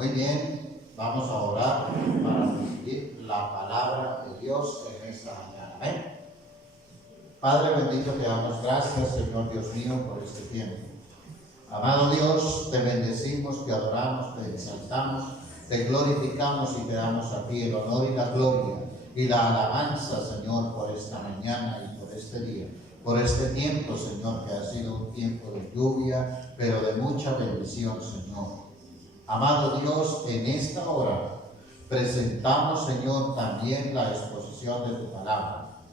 Muy bien, vamos a orar para recibir la palabra de Dios en esta mañana. Amén. Padre bendito, te damos gracias, Señor Dios mío, por este tiempo. Amado Dios, te bendecimos, te adoramos, te exaltamos, te glorificamos y te damos a ti el honor y la gloria y la alabanza, Señor, por esta mañana y por este día. Por este tiempo, Señor, que ha sido un tiempo de lluvia, pero de mucha bendición, Señor. Amado Dios, en esta hora presentamos, Señor, también la exposición de tu palabra.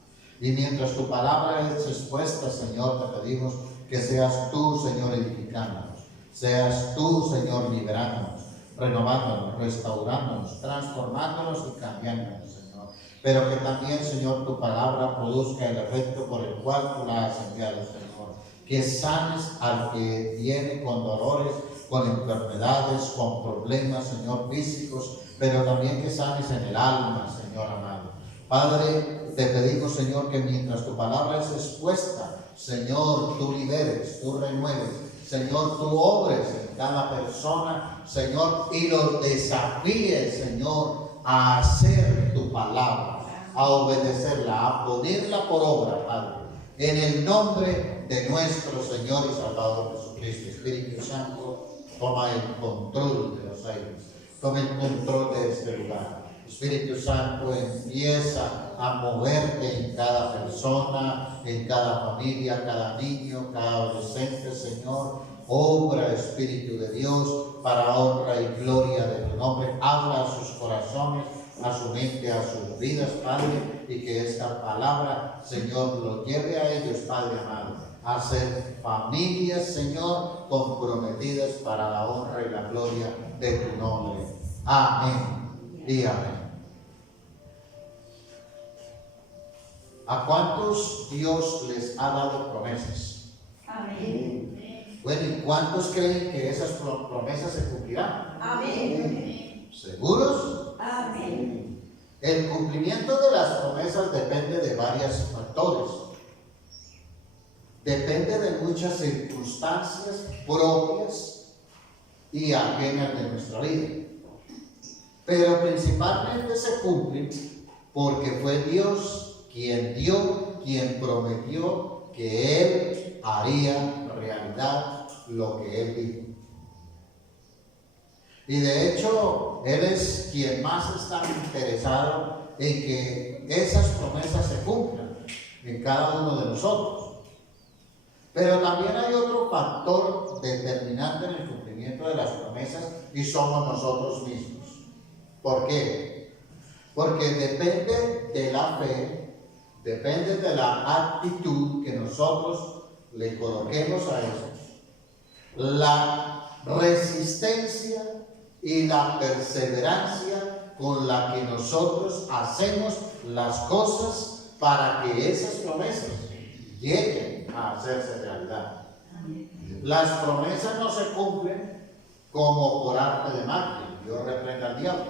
Y mientras tu palabra es expuesta, Señor, te pedimos que seas tú, Señor, edificándonos. Seas tú, Señor, liberándonos, renovándonos, restaurándonos, transformándonos y cambiándonos, Señor. Pero que también, Señor, tu palabra produzca el efecto por el cual tú la has enviado, Señor. Que sanes al que viene con dolores, con enfermedades, con problemas, Señor, físicos, pero también que sanes en el alma, Señor amado. Padre, te pedimos, Señor, que mientras tu palabra es expuesta, Señor, tú liberes, tú renueves, Señor, tú obres en cada persona, Señor, y los desafíes, Señor, a hacer tu palabra, a obedecerla, a ponerla por obra, Padre. En el nombre de nuestro Señor y Salvador Jesucristo. Espíritu Santo, toma el control de los aires, toma el control de este lugar. Espíritu Santo, empieza a moverte en cada persona, en cada familia, cada niño, cada adolescente, Señor. Obra, Espíritu de Dios, para honra y gloria de tu nombre. Habla a sus corazones, a su mente, a sus vidas, Padre, y que esta palabra, Señor, lo lleve a ellos, Padre amado, a ser familias, Señor, comprometidas para la honra y la gloria de tu nombre. Amén y amén. ¿A cuántos Dios les ha dado promesas? Amén. Bueno, ¿y cuántos creen que esas promesas se cumplirán? Amén. ¿Seguros? Amén. El cumplimiento de las promesas depende de varios factores. Depende de muchas circunstancias propias y ajenas de nuestra vida. Pero principalmente se cumplen porque fue Dios quien dio, quien prometió que Él haría realidad lo que Él dijo. Y de hecho, Él es quien más está interesado en que esas promesas se cumplan en cada uno de nosotros. Pero también hay otro factor determinante en el cumplimiento de las promesas y somos nosotros mismos. ¿Por qué? Porque depende de la fe, depende de la actitud que nosotros le coloquemos a eso, la resistencia y la perseverancia con la que nosotros hacemos las cosas para que esas promesas lleguen a hacerse realidad. Las promesas no se cumplen como por arte de magia, Dios reprenda al diablo.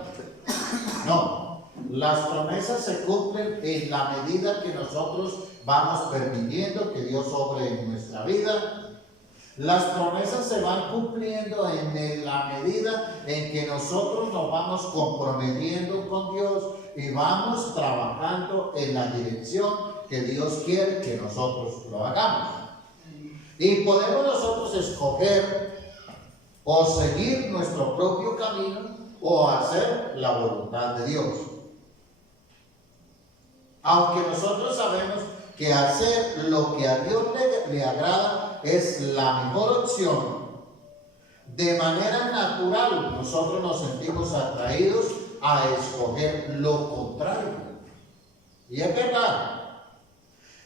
No, las promesas se cumplen en la medida que nosotros vamos permitiendo que Dios obre en nuestra vida. Las promesas se van cumpliendo en la medida en que nosotros nos vamos comprometiendo con Dios y vamos trabajando en la dirección que Dios quiere que nosotros lo hagamos. Y podemos nosotros escoger o seguir nuestro propio camino o hacer la voluntad de Dios. Aunque nosotros sabemos que hacer lo que a Dios le agrada es la mejor opción, de manera natural nosotros nos sentimos atraídos a escoger lo contrario. Y es verdad.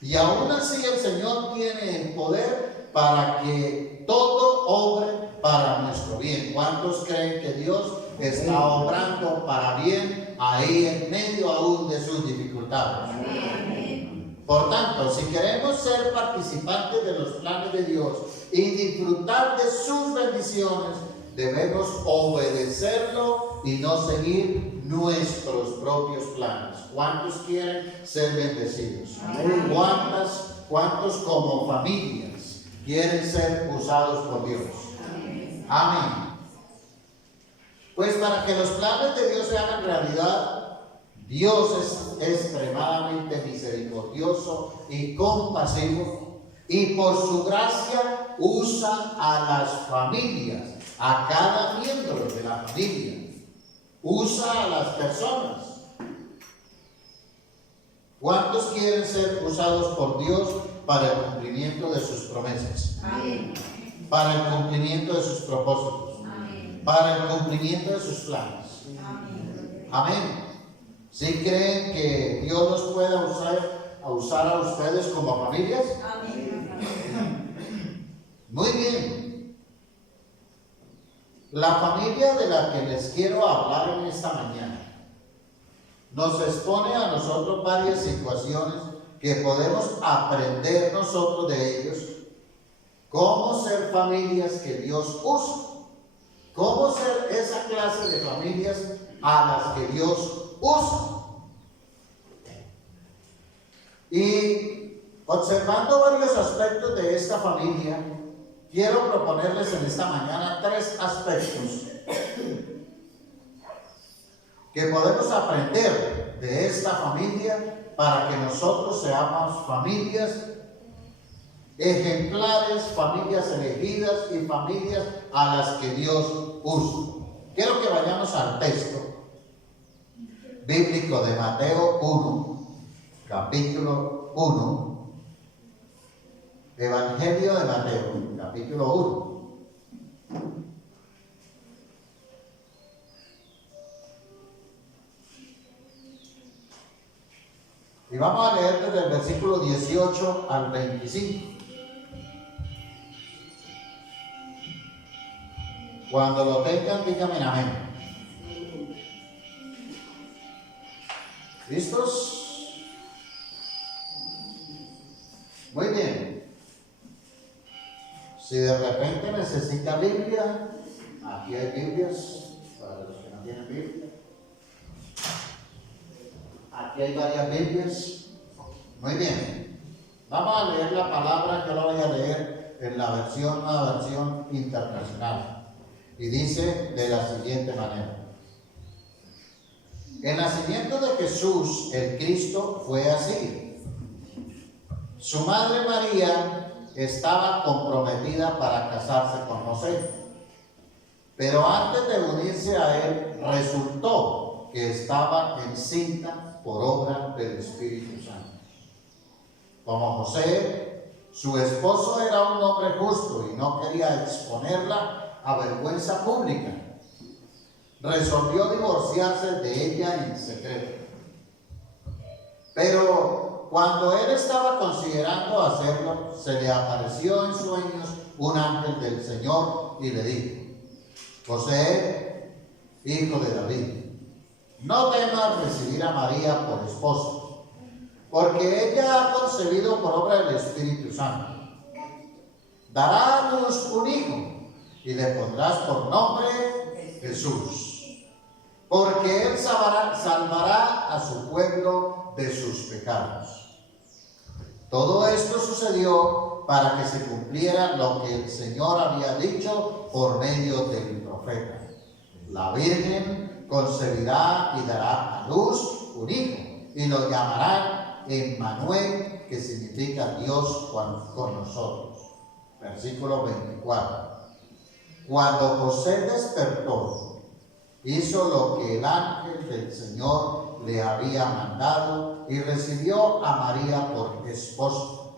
Y aún así el Señor tiene el poder para que todo obre para nuestro bien. ¿Cuántos creen que Dios está obrando para bien ahí en medio aún de sus dificultades? Amén. Por tanto, si queremos ser participantes de los planes de Dios y disfrutar de sus bendiciones, debemos obedecerlo y no seguir nuestros propios planes. ¿Cuántos quieren ser bendecidos? Amén. ¿Cuántos como familias quieren ser usados por Dios? Amén. Amén. Pues para que los planes de Dios se hagan realidad, Dios es extremadamente misericordioso y compasivo, y por su gracia usa a las familias, a cada miembro de la familia, usa a las personas. ¿Cuántos quieren ser usados por Dios para el cumplimiento de sus promesas? Amén. Para el cumplimiento de sus propósitos, Amén. para el cumplimiento de sus planes. Amén. Amén. ¿Sí creen que Dios los pueda usar a ustedes como familias? Amén. Muy bien. La familia de la que les quiero hablar en esta mañana nos expone a nosotros varias situaciones que podemos aprender nosotros de ellos. Cómo ser familias que Dios usa. Cómo ser esa clase de familias a las que Dios usa. Y observando varios aspectos de esta familia, quiero proponerles en esta mañana 3 aspectos que podemos aprender de esta familia para que nosotros seamos familias ejemplares, familias elegidas y familias a las que Dios usa. Quiero que vayamos al texto bíblico de Mateo 1, capítulo 1, Evangelio de Mateo, capítulo 1. Y vamos a leer desde el versículo 18 al 25. Cuando lo tengan, díganme amén. ¿Listos? Muy bien. Si de repente necesita Biblia, aquí hay Biblias para los que no tienen Biblia. Aquí hay varias Biblias. Muy bien. Vamos a leer la palabra. Yo la voy a leer en la nueva versión internacional. Y dice de la siguiente manera: el nacimiento de Jesús, el Cristo, fue así. Su madre María estaba comprometida para casarse con José, pero antes de unirse a él, resultó que estaba encinta por obra del Espíritu Santo. Como José, su esposo, era un hombre justo y no quería exponerla a vergüenza pública, resolvió divorciarse de ella en secreto. Pero cuando él estaba considerando hacerlo, se le apareció en sueños un ángel del Señor y le dijo: José, hijo de David, no temas recibir a María por esposa, porque ella ha concebido por obra del Espíritu Santo. Dará a luz un hijo y le pondrás por nombre Jesús, porque él salvará a su pueblo de sus pecados. Todo esto sucedió para que se cumpliera lo que el Señor había dicho por medio del profeta: la Virgen concebirá y dará a luz un hijo, y lo llamarán Emmanuel, que significa Dios con nosotros. Versículo 24. Cuando José despertó, hizo lo que el ángel del Señor le había mandado y recibió a María por esposa,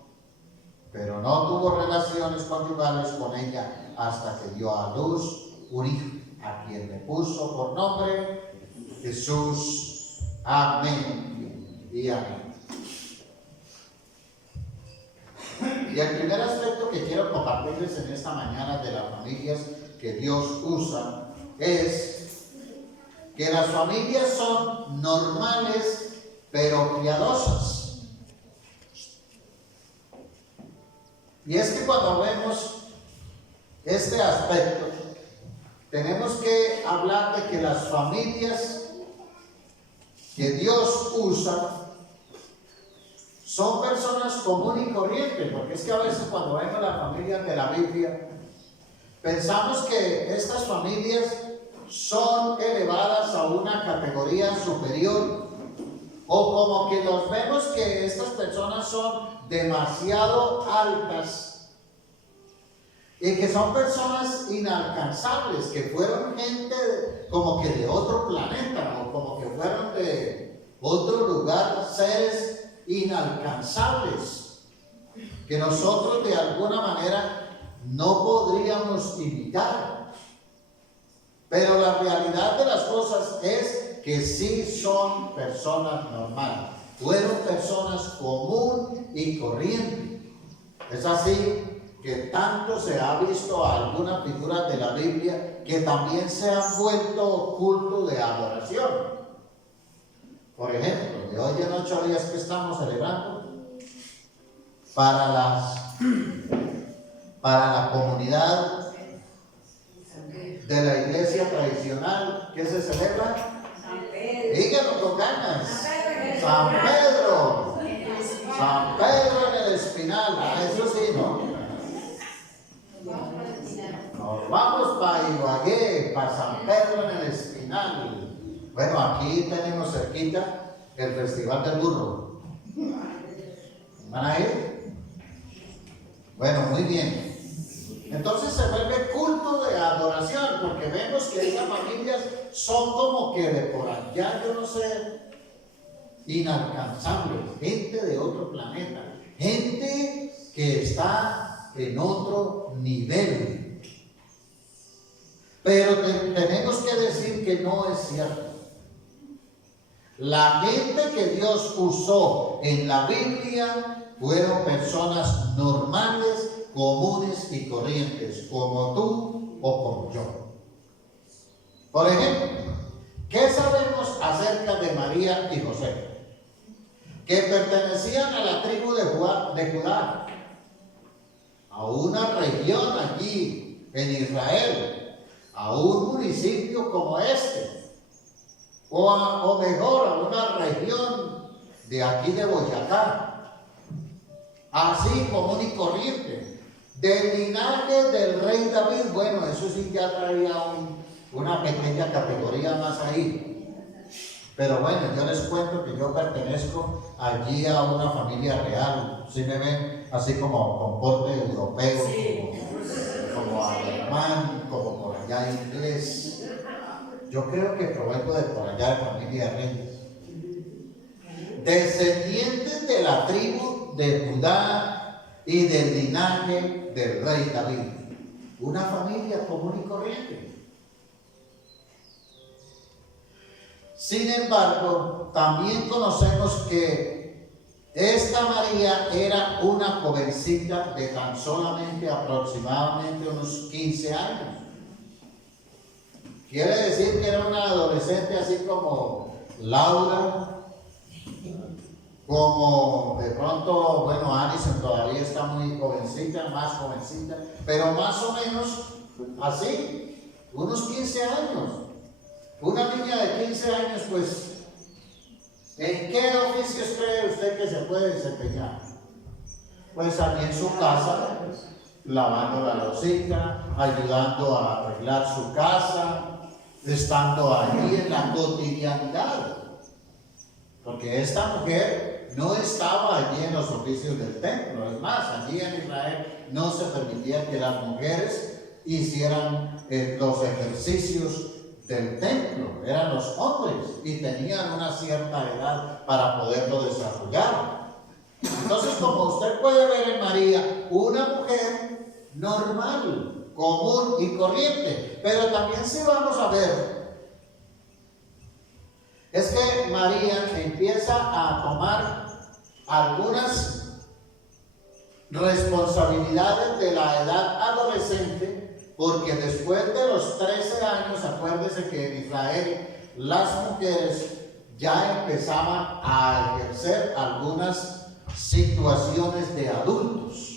pero no tuvo relaciones conyugales con ella hasta que dio a luz un hijo, a quien le puso por nombre Jesús. Amén y amén. Y el primer aspecto que quiero compartirles en esta mañana de las familias que Dios usa es que las familias son normales pero piadosas. Y es que cuando vemos este aspecto, tenemos que hablar de que las familias que Dios usa son personas comunes y corrientes, porque es que a veces cuando vemos las familias de la Biblia, pensamos que estas familias son elevadas a una categoría superior, o como que los vemos que estas personas son demasiado altas y que son personas inalcanzables, que fueron gente como que de otro planeta o como que fueron de otro lugar, seres inalcanzables que nosotros de alguna manera no podríamos imitar. Pero la realidad de las cosas es que sí son personas normales, fueron personas común y corriente. Es así que tanto se ha visto a algunas figuras de la Biblia que también se han vuelto culto de adoración. Por ejemplo, de hoy en 8 días que estamos celebrando, para la comunidad de la iglesia tradicional, ¿qué se celebra? Díganlo con ganas. San Pedro. San Pedro en el Espinal. Eso sí, ¿no? Nos vamos para Ibagué, para San Pedro en el Espinal. Bueno, aquí tenemos cerquita el Festival del Burro. ¿Van a ir? Bueno, muy bien. Entonces se vuelve culto de adoración, porque vemos que esas familias son como que de por allá, yo no sé, inalcanzables, gente de otro planeta, gente que está en otro nivel. Pero tenemos que decir que no es cierto. La gente que Dios usó en la Biblia fueron personas normales, comunes y corrientes, como tú o como yo. Por ejemplo, ¿qué sabemos acerca de María y José? Que pertenecían a la tribu de Judá, a una región allí en Israel, a un municipio como este, o mejor, a una región de aquí de Boyacá, así común y corriente, del linaje del rey David. Bueno, eso sí ya traía una pequeña categoría más ahí. Pero bueno, yo les cuento que yo pertenezco allí a una familia real. ¿Sí me ven? Así como con porte europeo, sí, como alemán, como por allá inglés. Yo creo que provengo de por allá de familia de reyes. Descendientes de la tribu de Judá y del linaje del rey David. Una familia común y corriente. Sin embargo, también conocemos que esta María era una jovencita de tan solamente aproximadamente unos 15 años. Quiere decir que era una adolescente así como Laura, como de pronto, bueno, Alison todavía está muy jovencita, más jovencita, pero más o menos así, unos 15 años. Una niña de 15 años, pues, ¿en qué oficios cree usted que se puede desempeñar? Pues allí en su casa, lavando la losita, ayudando a arreglar su casa, estando allí en la cotidianidad. Porque esta mujer no estaba allí en los oficios del templo. Es más, allí en Israel no se permitía que las mujeres hicieran los ejercicios del templo. Eran los hombres y tenían una cierta edad para poderlo desarrollar. Entonces, como usted puede ver en María, una mujer normal, común y corriente. Pero también sí vamos a ver, es que María empieza a tomar algunas responsabilidades de la edad adolescente, porque después de los 13 años, acuérdese que en Israel las mujeres ya empezaban a ejercer algunas situaciones de adultos.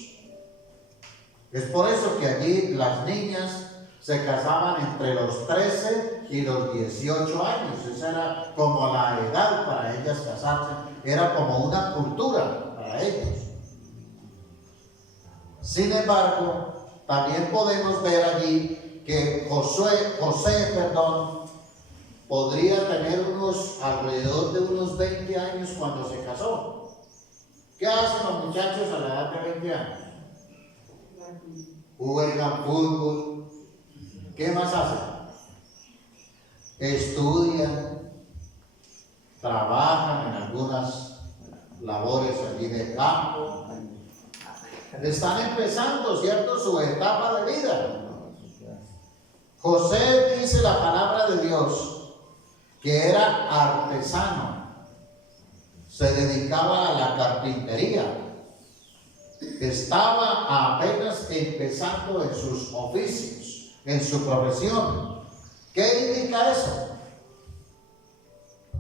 Es por eso que allí las niñas se casaban entre los 13 y los 18 años. Esa era como la edad para ellas casarse. Era como una cultura para ellos. Sin embargo, también podemos ver allí que José, podría tener alrededor de unos 20 años cuando se casó. ¿Qué hacen los muchachos a la edad de 20 años? Juegan fútbol. ¿Qué más hacen? Estudian, trabajan en algunas labores allí de campo. Están empezando, ¿cierto?, su etapa de vida. José, dice la palabra de Dios, que era artesano, se dedicaba a la carpintería, estaba apenas empezando en sus oficios, en su profesión. ¿Qué indica eso?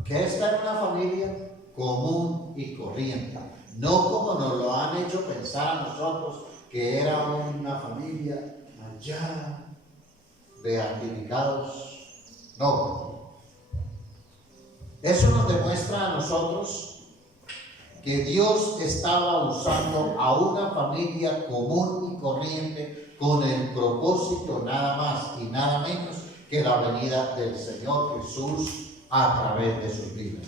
Que esta era una familia común y corriente, no como nos lo han hecho pensar a nosotros, que era una familia allá, beatificados. No. Eso nos demuestra a nosotros que Dios estaba usando a una familia común y corriente con el propósito nada más y nada menos que la venida del Señor Jesús a través de sus vidas.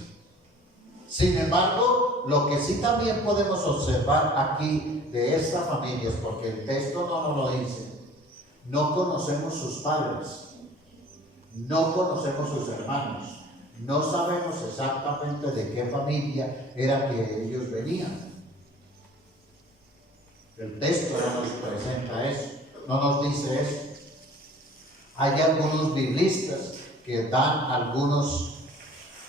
Sin embargo, lo que sí también podemos observar aquí de esta familia, es porque el texto no nos lo dice, no conocemos sus padres, no conocemos sus hermanos, no sabemos exactamente de qué familia era que ellos venían. El texto no nos presenta eso, no nos dice eso. Hay algunos biblistas que dan algunos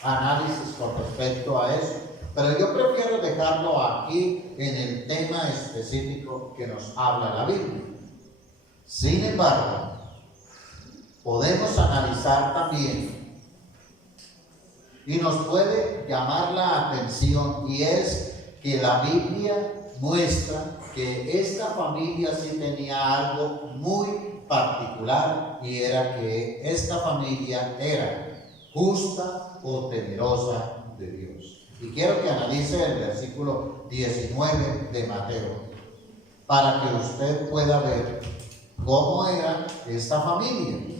análisis con respecto a eso, pero yo prefiero dejarlo aquí en el tema específico que nos habla la Biblia. Sin embargo, podemos analizar también y nos puede llamar la atención, y es que la Biblia muestra que esta familia sí tenía algo muy particular, y era que esta familia era justa o temerosa de Dios. Y quiero que analice el versículo 19 de Mateo para que usted pueda ver cómo era esta familia.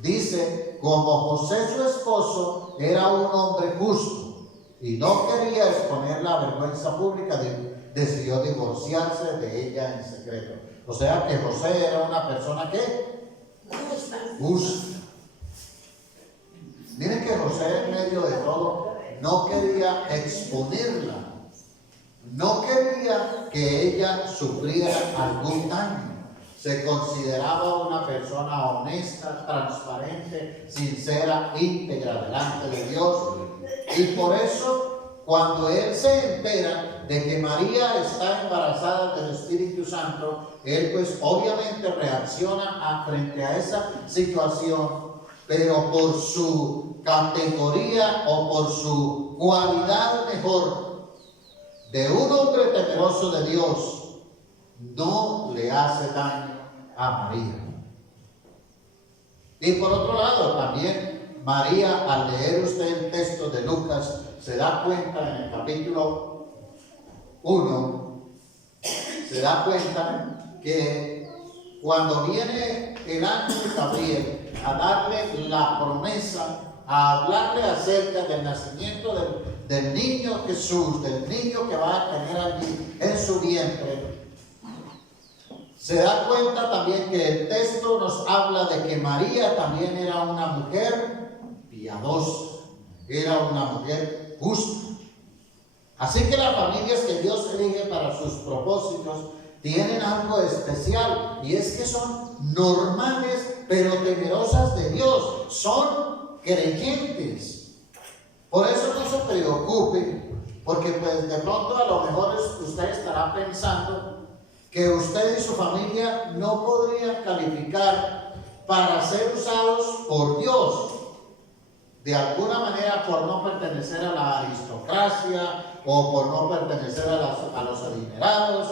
Dice: como José su esposo era un hombre justo y no quería exponer la vergüenza pública, decidió divorciarse de ella en secreto. O sea que José era una persona que justa. Miren que José, en medio de todo, no quería exponerla, no quería que ella sufriera algún daño. Se consideraba una persona honesta, transparente, sincera, íntegra delante de Dios. Y por eso, cuando él se entera de que María está embarazada del Espíritu Santo, él pues obviamente reacciona frente a esa situación, pero por su categoría o por su cualidad mejor de un hombre temeroso de Dios, no le hace daño a María. Y por otro lado también, María, al leer usted el texto de Lucas, se da cuenta en el capítulo 1, se da cuenta que cuando viene el ángel Gabriel a darle la promesa, a hablarle acerca del nacimiento del niño Jesús, del niño que va a tener allí en su vientre, se da cuenta también que el texto nos habla de que María también era una mujer piadosa, era una mujer justa. Así que las familias que Dios elige para sus propósitos tienen algo especial, y es que son normales pero temerosas de Dios, son creyentes. Por eso no se preocupe, porque pues de pronto a lo mejor usted estará pensando que usted y su familia no podrían calificar para ser usados por Dios, de alguna manera, por no pertenecer a la aristocracia o por no pertenecer a los adinerados,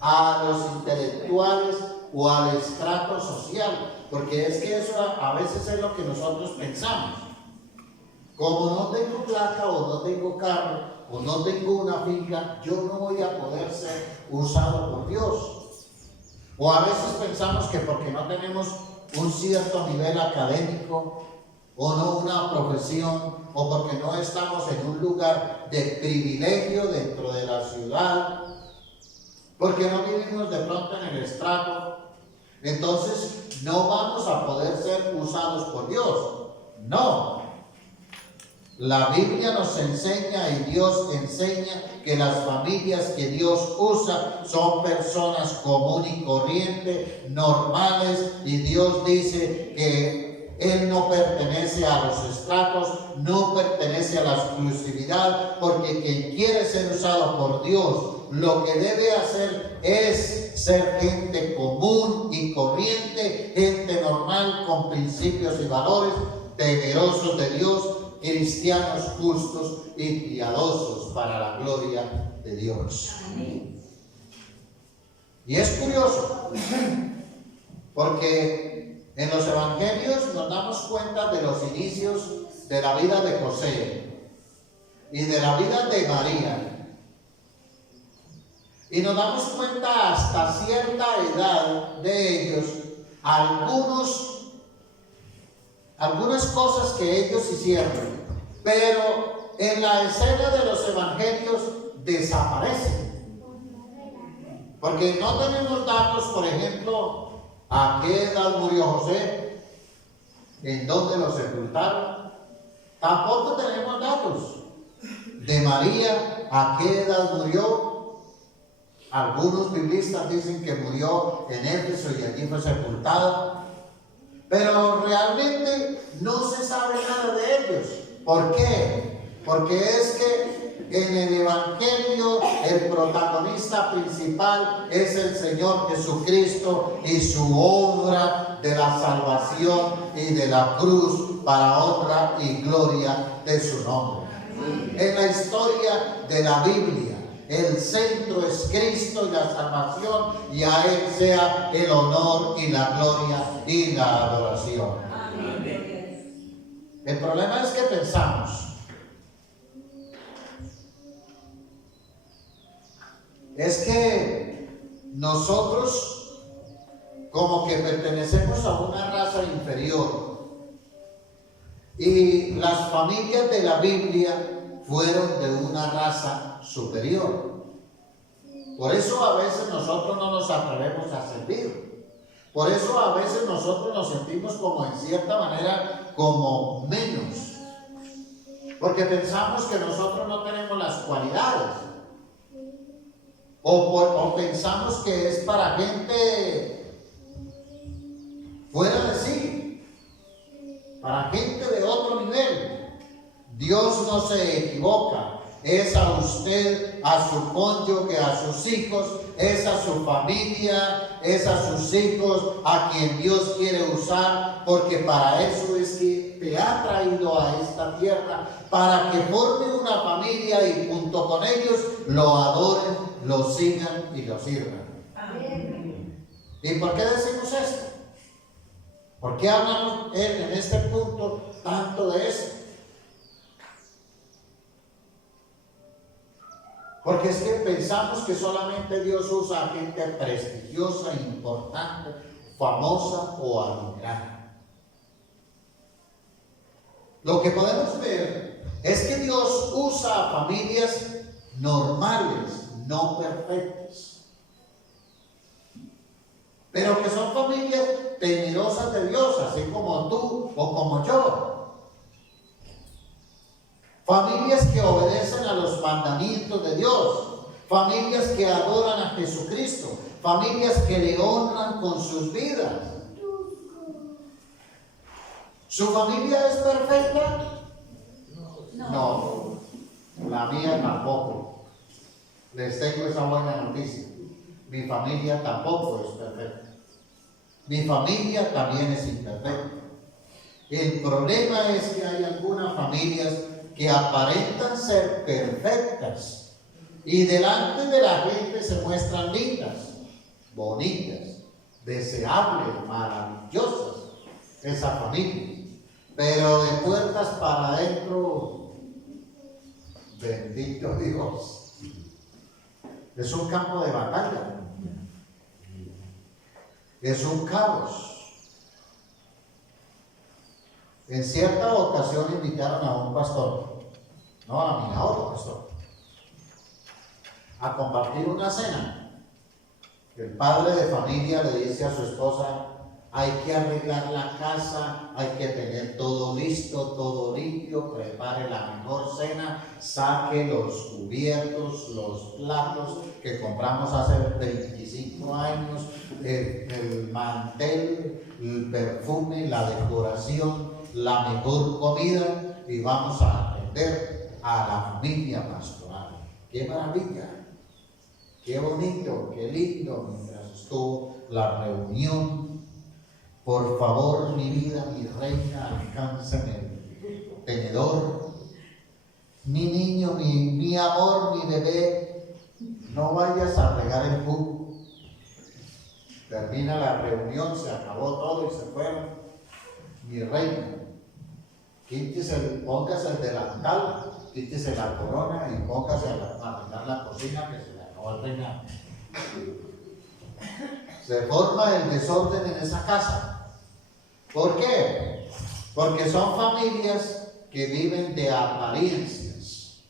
a los intelectuales o al estrato social, porque es que eso a veces es lo que nosotros pensamos. Como no tengo plata o no tengo carro o no tengo una finca, yo no voy a poder ser usado por Dios. O a veces pensamos que porque no tenemos un cierto nivel académico o no una profesión, o porque no estamos en un lugar de privilegio dentro de la ciudad, porque no vivimos de pronto en el estrato, entonces no vamos a poder ser usados por Dios. No. La Biblia nos enseña y Dios enseña que las familias que Dios usa son personas común y corriente, normales, y Dios dice que Él no pertenece a los estratos, no pertenece a la exclusividad, porque quien quiere ser usado por Dios, lo que debe hacer es ser gente común y corriente, gente normal con principios y valores, temerosos de Dios, cristianos justos y piadosos para la gloria de Dios. Amén. Y es curioso, porque en los evangelios nos damos cuenta de los inicios de la vida de José y de la vida de María. Y nos damos cuenta hasta cierta edad de ellos, algunas cosas que ellos hicieron, pero en la escena de los evangelios desaparecen. Porque no tenemos datos, por ejemplo, a qué edad murió José, en dónde lo sepultaron. Tampoco tenemos datos de María, a qué edad murió. Algunos biblistas dicen que murió en Éfeso y allí fue sepultada. Pero realmente no se sabe nada de ellos. ¿Por qué? Porque es que en el Evangelio el protagonista principal es el Señor Jesucristo y su obra de la salvación y de la cruz para honra y gloria de su nombre. En la historia de la Biblia, el centro es Cristo y la salvación, y a Él sea el honor y la gloria y la adoración. Amén. El problema es que pensamos, es que nosotros como que pertenecemos a una raza inferior, y las familias de la Biblia fueron de una raza superior. Por eso a veces nosotros no nos atrevemos a servir. Por eso a veces nosotros nos sentimos como en cierta manera como menos. Porque pensamos que nosotros no tenemos las cualidades. O pensamos que es para gente fuera de sí, para gente de otro nivel. Dios no se equivoca, es a usted, a su cónyuge, a sus hijos, es a su familia, es a sus hijos a quien Dios quiere usar, porque para eso es que te ha traído a esta tierra, para que forme una familia y junto con ellos lo adoren, lo sigan y lo sirvan. Amén. ¿Y por qué decimos esto? ¿Por qué hablamos en este punto tanto de eso? Porque es que pensamos que solamente Dios usa a gente prestigiosa, importante, famosa o adinerada. Lo que podemos ver es que Dios usa a familias normales, no perfectas, pero que son familias temerosas de Dios, así como tú o como yo. Familias que obedecen a los mandamientos de Dios, familias que adoran a Jesucristo, familias que le honran con sus vidas. ¿Su familia es perfecta? No, la mía tampoco. Les tengo esa buena noticia. Mi familia tampoco es perfecta. Mi familia también es imperfecta. El problema es que hay algunas familias que aparentan ser perfectas y delante de la gente se muestran lindas, bonitas, deseables, maravillosas, esa familia, pero de puertas para adentro, bendito Dios, es un campo de batalla. Es un caos. En cierta ocasión invitaron a un pastor, no a mí, a otro pastor, a compartir una cena. El padre de familia le dice a su esposa: hay que arreglar la casa, hay que tener todo listo, todo limpio, prepare la mejor cena, saque los cubiertos, los platos que compramos hace 25 años, el mantel, el perfume, la decoración, la mejor comida, y vamos a atender a la familia pastoral. ¡Qué maravilla! ¡Qué bonito! ¡Qué lindo! Mientras estuvo la reunión, por favor, mi vida, mi reina, alcánceme el tenedor. Mi niño, mi amor, mi bebé, no vayas a regar el jugo. Termina la reunión, se acabó todo y se fueron. Mi reina, póngase el delantal, quítese la corona y póngase a arreglar la cocina, que se le acabó el reinado. Se forma el desorden en esa casa. ¿Por qué? Porque son familias que viven de apariencias.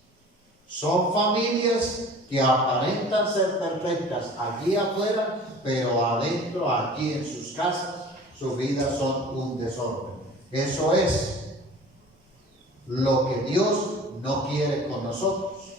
Son familias que aparentan ser perfectas aquí afuera, pero adentro, aquí en sus casas, sus vidas son un desorden. Eso es lo que Dios no quiere con nosotros.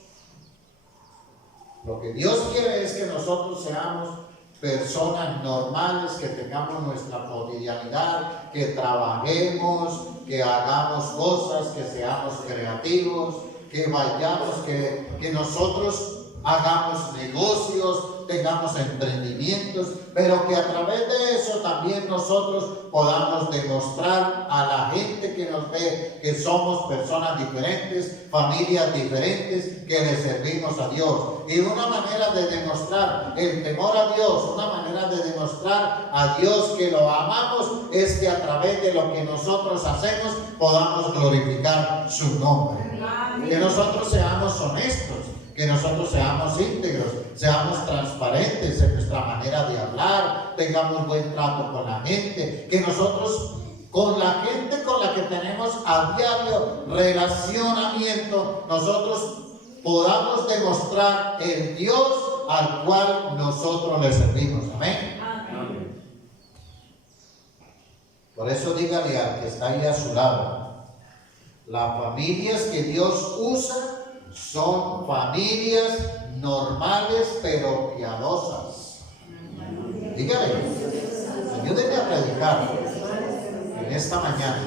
Lo que Dios quiere es que nosotros seamos personas normales, que tengamos nuestra cotidianidad, que trabajemos, que hagamos cosas, que seamos creativos, que vayamos, que nosotros hagamos negocios, tengamos emprendimientos, pero que a través de eso también nosotros podamos demostrar a la gente que nos ve que somos personas diferentes, familias diferentes, que le servimos a Dios. Y una manera de demostrar el temor a Dios, una manera de demostrar a Dios que lo amamos, es que a través de lo que nosotros hacemos podamos glorificar su nombre. Que nosotros seamos honestos, que nosotros seamos íntegros, seamos transparentes en nuestra manera de hablar, tengamos buen trato con la gente, que nosotros con la gente con la que tenemos a diario relacionamiento, nosotros podamos demostrar el Dios al cual nosotros le servimos. Amén. Amén. Por eso dígale al que está ahí a su lado: las familias que Dios usa son familias normales pero piadosas. Dígale, ayúdenme a predicar en esta mañana.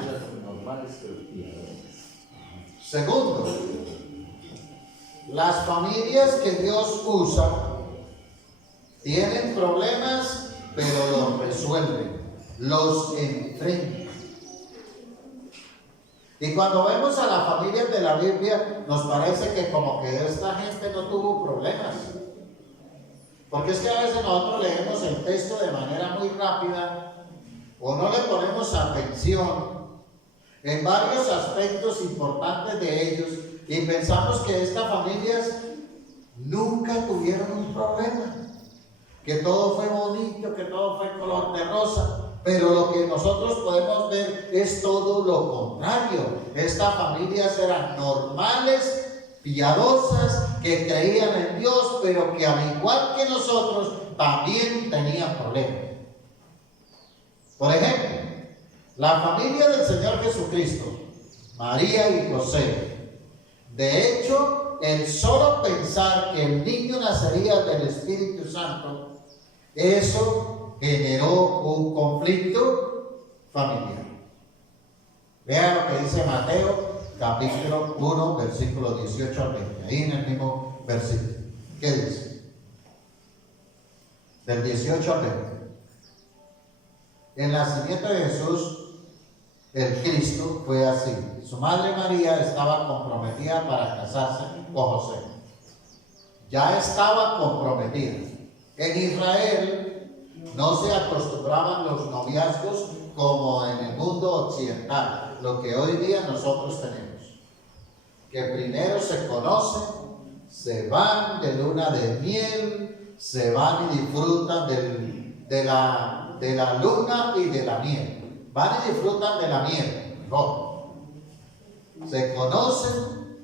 Segundo, las familias que Dios usa tienen problemas pero los resuelven, los enfrentan. Y cuando vemos a las familias de la Biblia, nos parece que como que esta gente no tuvo problemas. Porque es que a veces nosotros leemos el texto de manera muy rápida o no le ponemos atención en varios aspectos importantes de ellos y pensamos que estas familias nunca tuvieron un problema, que todo fue bonito, que todo fue color de rosa. Pero lo que nosotros podemos ver es todo lo contrario. Estas familias eran normales, piadosas, que creían en Dios, pero que al igual que nosotros también tenían problemas. Por ejemplo, la familia del Señor Jesucristo, María y José. De hecho, el solo pensar que el niño nacería del Espíritu Santo, eso generó un conflicto familiar. Vean lo que dice Mateo, capítulo 1, versículo 18 al 20. Ahí en el mismo versículo. ¿Qué dice? Del 18 al 20. El nacimiento de Jesús, el Cristo, fue así. Su madre María estaba comprometida para casarse con José. Ya estaba comprometida. En Israel no se acostumbraban los noviazgos como en el mundo occidental, lo que hoy día nosotros tenemos. Que primero se conocen, se van de luna de miel, se van y disfrutan de de la luna y de la miel. Van y disfrutan de la miel. No. Se conocen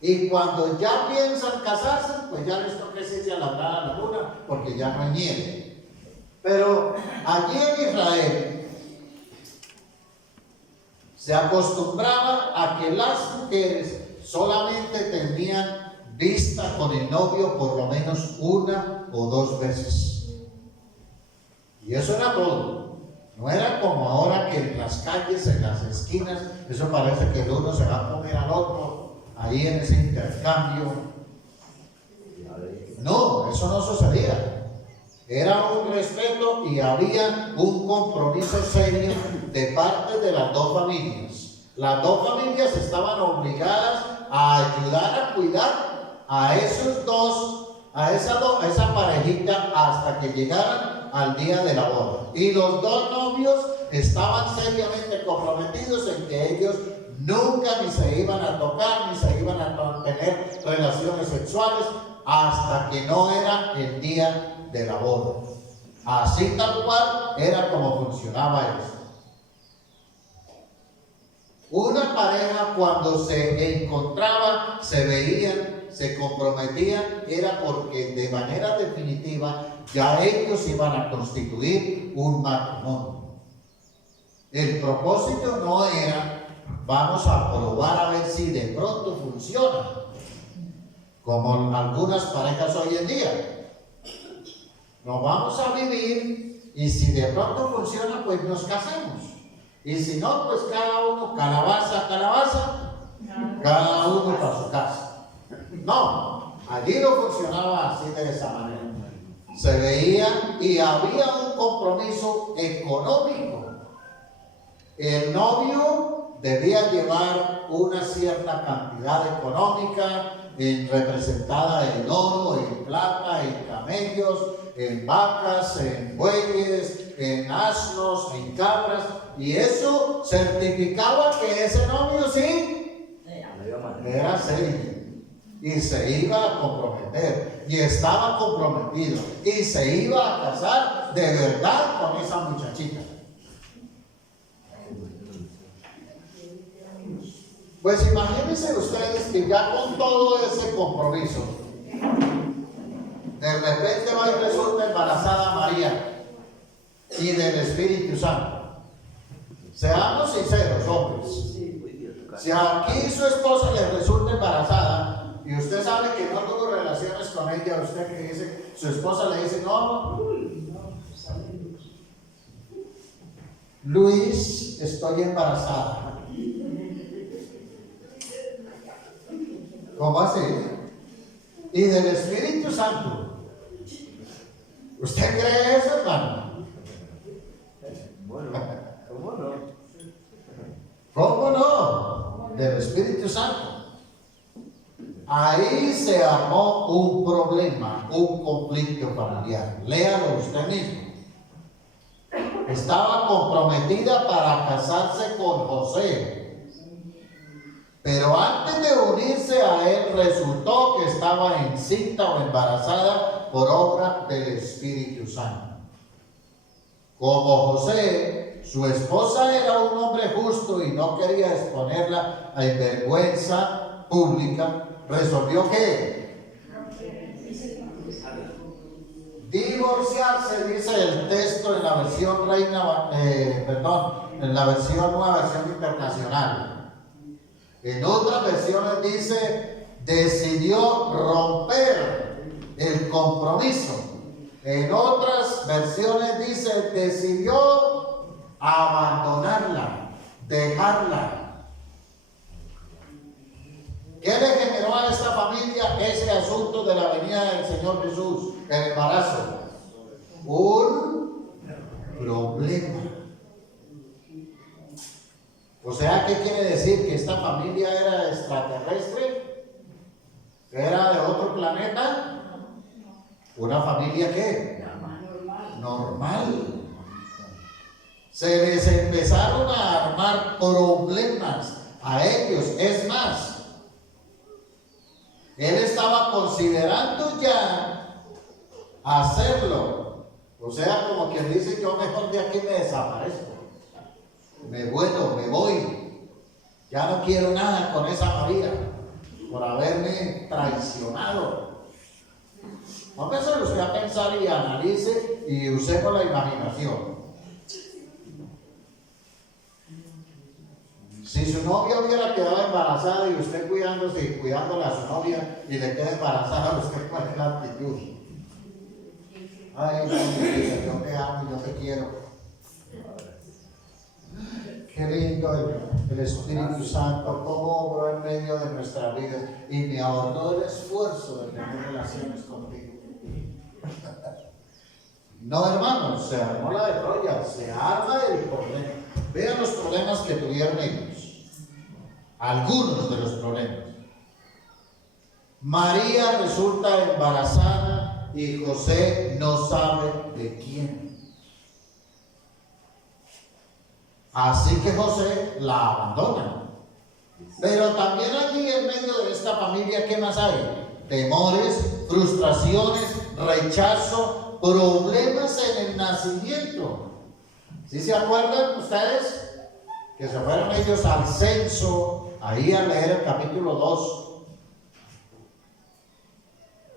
y cuando ya piensan casarse, pues ya les toca irse a labrar a la luna porque ya no hay miel. Pero allí en Israel se acostumbraba a que las mujeres solamente tenían vista con el novio por lo menos 1 o 2 veces. Y eso era todo. No era como ahora que en las calles, en las esquinas, eso parece que el uno se va a comer al otro, ahí en ese intercambio. No, eso no sucedía. Era un respeto y había un compromiso serio de parte de las dos familias. Las dos familias estaban obligadas a ayudar a cuidar a esos dos, a esa parejita hasta que llegaran al día de la boda. Y los dos novios estaban seriamente comprometidos en que ellos nunca ni se iban a tocar, ni se iban a tener relaciones sexuales hasta que no era el día de la boda. Así tal cual era como funcionaba eso. Una pareja cuando se encontraba, se veían, se comprometían, era porque de manera definitiva ya ellos iban a constituir un matrimonio. El propósito no era vamos a probar a ver si de pronto funciona, como algunas parejas hoy en día. Nos vamos a vivir y si de pronto funciona, pues nos casemos. Y si no, pues cada uno, calabaza a calabaza, cada uno para su casa. No, allí no funcionaba así de esa manera. Se veían y había un compromiso económico. El novio debía llevar una cierta cantidad económica representada en oro, en plata, en camellos, en vacas, en bueyes, en asnos, en cabras, y eso certificaba que ese novio sí era serio y se iba a comprometer y estaba comprometido y se iba a casar de verdad con esa muchachita. Pues imagínense ustedes que ya con todo ese compromiso, de repente va y resulta embarazada María y del Espíritu Santo. Seamos sinceros, hombres. Si aquí su esposa le resulta embarazada y usted sabe que no tuvo relaciones con ella, usted que dice, su esposa le dice, no, Luis, estoy embarazada. ¿Cómo así? Y del Espíritu Santo. ¿Usted cree eso, hermano? Bueno, ¿cómo no? ¿Cómo no? Del Espíritu Santo. Ahí se armó un problema, un conflicto familiar. Léalo usted mismo. Estaba comprometida para casarse con José. Pero antes de unirse a él, resultó que estaba encinta o embarazada por obra del Espíritu Santo. Como José, su esposa era un hombre justo y no quería exponerla a vergüenza pública, resolvió que divorciarse, dice el texto en la versión en la versión Nueva Versión Internacional. En otras versiones dice, decidió romper el compromiso. En otras versiones dice, decidió abandonarla, dejarla. ¿Qué le generó a esta familia ese asunto de la venida del Señor Jesús, el embarazo? Un problema. O sea, ¿qué quiere decir? ¿Que esta familia era extraterrestre? ¿Era de otro planeta? ¿Una familia qué? Normal. Se les empezaron a armar problemas a ellos. Es más, él estaba considerando ya hacerlo O sea, como quien dice, yo mejor de aquí me desaparezco. Me vuelo, me voy. Ya no quiero nada con esa María por haberme traicionado. Póngase usted a pensar y analice y usemos la imaginación. Si su novia hubiera quedado embarazada y usted cuidándose y cuidándole a su novia y le queda embarazada, ¿usted cuál es la actitud? Ay, no, mi vida, yo te amo, yo te quiero. Qué lindo el Espíritu Santo, cómo obró en medio de nuestra vida y me ahorró el esfuerzo de tener relaciones contigo. No, hermanos, se armó la de Troya, se arma el problema. Vean los problemas que tuvieron ellos. Algunos de los problemas. María resulta embarazada y José no sabe de quién. Así que José la abandona. Pero también allí en medio de esta familia, ¿qué más hay? Temores, frustraciones, rechazo, problemas en el nacimiento. ¿Sí se acuerdan ustedes? Que se fueron ellos al censo, ahí a leer el capítulo 2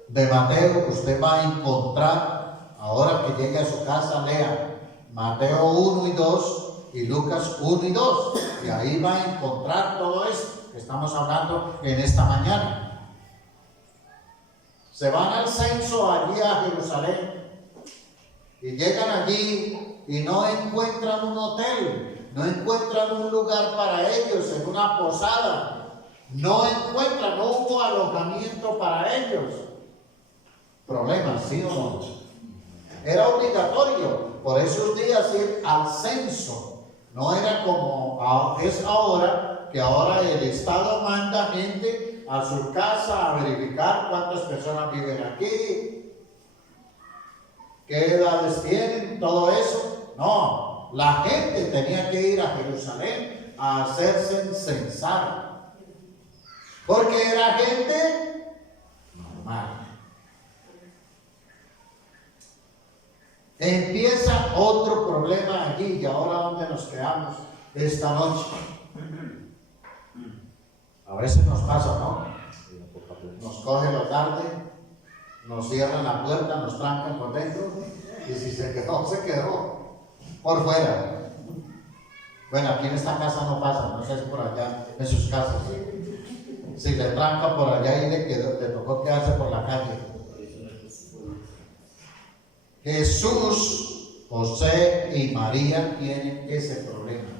de Mateo. Usted va a encontrar, ahora que llegue a su casa, lea Mateo 1 y 2 y Lucas 1 y 2, y ahí va a encontrar todo esto que estamos hablando en esta mañana. Se van al censo allí a Jerusalén y llegan allí y no encuentran un hotel, no encuentran un lugar para ellos en una posada, no hubo alojamiento para ellos. Problemas, ¿sí o no? Era obligatorio por esos días ir al censo. No era como es ahora, que ahora el Estado manda gente a su casa a verificar cuántas personas viven aquí, qué edades tienen, todo eso. No, la gente tenía que ir a Jerusalén a hacerse censar, porque era gente normal. Empieza otro problema allí, y ahora ¿dónde nos quedamos esta noche? A veces nos pasa, ¿no? Nos coge la tarde, nos cierran la puerta, nos trancan por dentro, y si se quedó, se quedó por fuera. Bueno, aquí en esta casa no pasa, no sé si por allá en sus casas. Si le trancan por allá y le tocó quedarse por la calle. Jesús, José y María tienen ese problema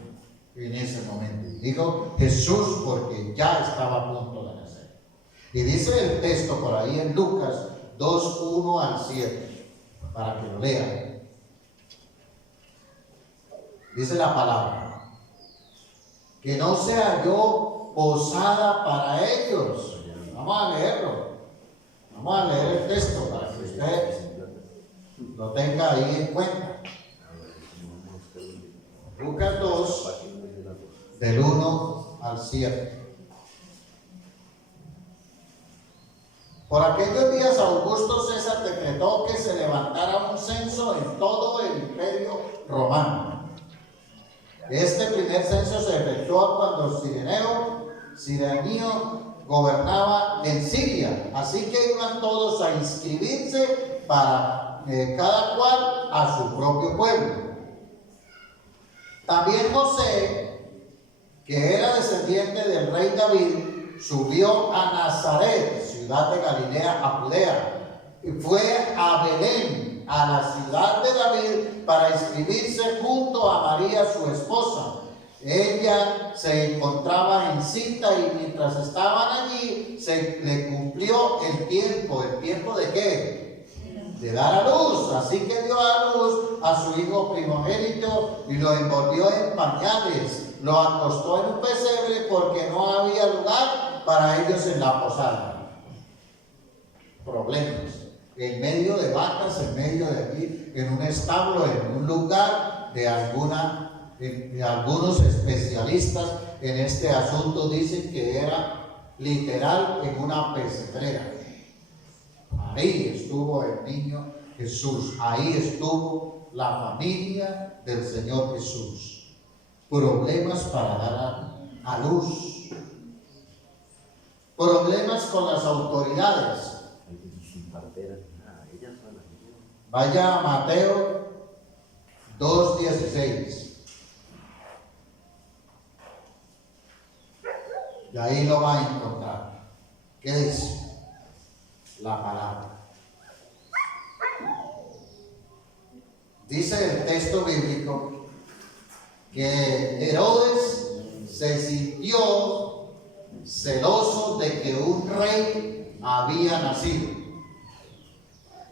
en ese momento. Digo Jesús porque ya estaba a punto de nacer. Y dice el texto por ahí en Lucas 2, 1 al 7, para que lo lean. Dice la palabra, que no se halló posada para ellos. Vamos a leerlo. Vamos a leer el texto para que usted lo tenga ahí en cuenta. Lucas 2, del 1 al 7. Por aquellos días Augusto César decretó que se levantara un censo en todo el imperio romano. Este primer censo se efectuó cuando Cirenio gobernaba en Siria, así que iban todos a inscribirse para cada cual a su propio pueblo. También José, que era descendiente del rey David, subió a Nazaret, ciudad de Galilea, a Judea, y fue a Belén, a la ciudad de David, para inscribirse junto a María, su esposa. Ella se encontraba encinta y mientras estaban allí se le cumplió el tiempo ¿de qué? De dar a luz. Así que dio a luz a su hijo primogénito y lo envolvió en pañales, lo acostó en un pesebre porque no había lugar para ellos en la posada. Problemas. En medio de vacas, en medio de aquí, en un establo, en un lugar de algunos especialistas en este asunto dicen que era literal en una pesebrera. Ahí estuvo el niño Jesús. Ahí estuvo la familia del Señor Jesús. Problemas para dar a luz. Problemas con las autoridades. Vaya a Mateo 2:16. Y ahí lo va a encontrar. ¿Qué dice? La palabra. Dice el texto bíblico que Herodes se sintió celoso de que un rey había nacido.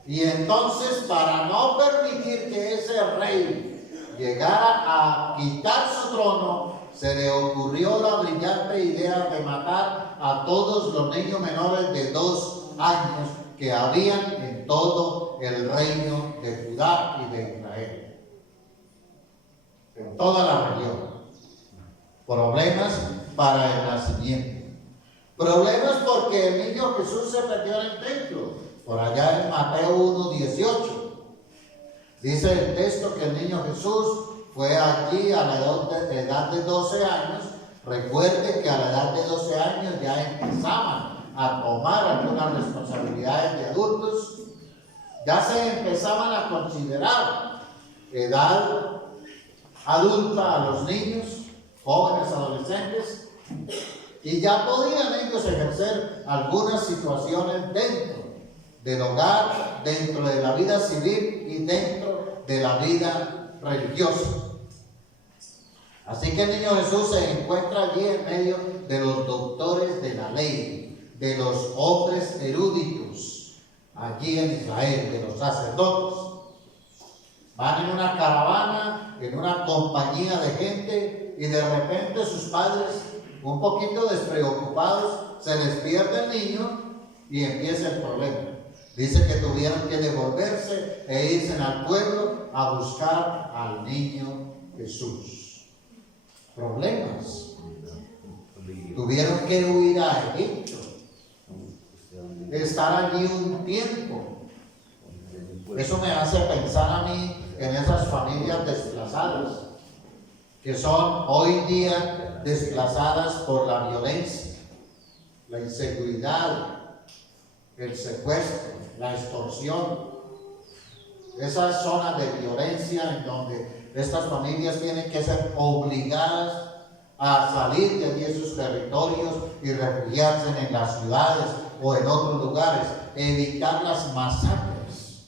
Y entonces, para no permitir que ese rey llegara a quitar su trono, se le ocurrió la brillante idea de matar a todos los niños menores de 2 años que habían en todo el reino de Judá y de Israel, en toda la región. Problemas para el nacimiento. Problemas porque el niño Jesús se perdió en el templo, por allá en Mateo 1:18. Dice el texto que el niño Jesús fue allí a la edad de 12 años. Recuerde que a la edad de 12 años ya empezaban a tomar algunas responsabilidades de adultos, ya se empezaban a considerar edad adulta a los niños, jóvenes, adolescentes, y ya podían ellos ejercer algunas situaciones dentro del hogar, dentro de la vida civil y dentro de la vida religiosa. Así que el niño Jesús se encuentra allí en medio de los doctores de la ley, de los hombres eruditos, allí en Israel, de los sacerdotes. Van en una caravana, en una compañía de gente, y de repente sus padres, un poquito despreocupados, se les pierde el niño y empieza el problema. Dice que tuvieron que devolverse e irse al pueblo a buscar al niño Jesús. Problemas. Tuvieron que huir a Egipto, estar allí un tiempo. Eso me hace pensar a mí en esas familias desplazadas, que son hoy día desplazadas por la violencia, la inseguridad, el secuestro, la extorsión. Esas zonas de violencia en donde estas familias tienen que ser obligadas a salir de allí sus territorios y refugiarse en las ciudades o en otros lugares, evitar las masacres.